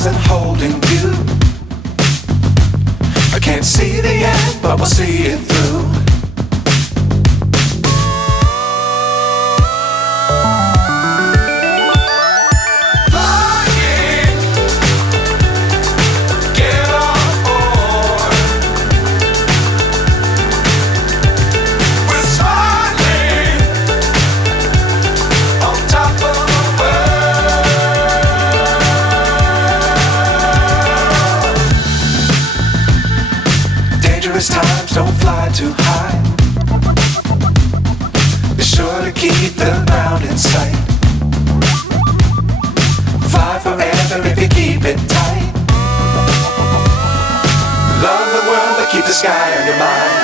stars and holding you. I can't see the end, but we'll see it through. Times don't fly too high. Be sure to keep the ground in sight. Fly forever if you keep it tight. Love the world but keep the sky on your mind.